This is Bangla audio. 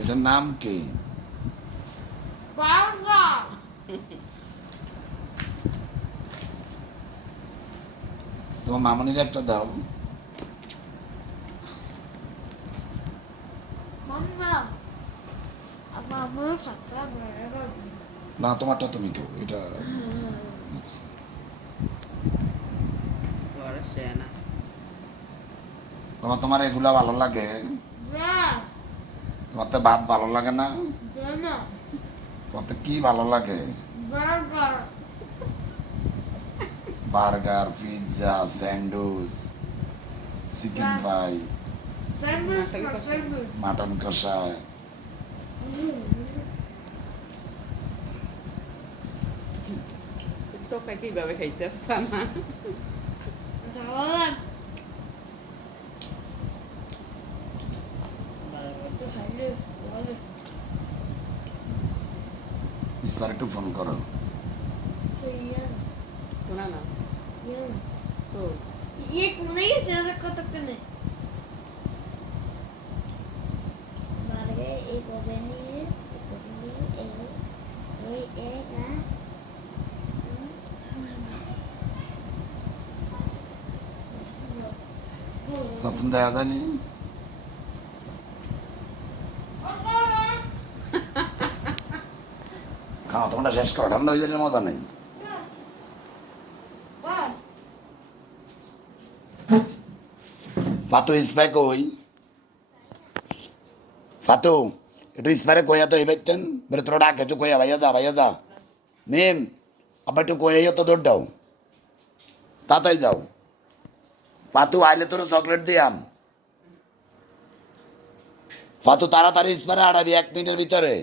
এটার নাম কি? বার্গার। তোমার মামনির একটা দাও। মাম্মা আমার মনে থাকে বার্গার। না, তোমারটা তুমি কেউ এটা। Agora cena. তোমার এগুলা ভালো লাগে? না তোমার তো ভাত ভালো লাগে না? না তোমার তো কি ভালো লাগে? Burger. Burger, pizza, sandwich, chicken fry, sandwich না স্যান্ডউইচ। মাটন কষায়। Toca aqui, bebê, que aí tem essa sana. দাঁড়ান তো খাইলে বলে ইসবার একটু ফোন করো। সেই ইয়া Kuna na. ইয়া Tu. ইয়ে কোনে গেছে আর কত কেনে বারে এই কবে নিয়ে এই না শাসন দেওয়া যায়নি। খাও, তোমরা শেষ করো, ঠান্ডা হয়ে গেলে মজা নেই। ফাতু ইসপাই কই? ফাতু একটু ইসপারে কইয়া তো এবাইতেন বলে তোরা ডাক একটু কইয়া ভাইয়া যা নিম আবার একটু কইয়া তো দৌড় দাও, তাড়াতাড়ি যাও। ফাতু আইলে তোর চকলেট দিয়াম। ফাতু তাড়াতাড়ি ইসপারে আড়াবি 1 মিনিটের ভিতরে।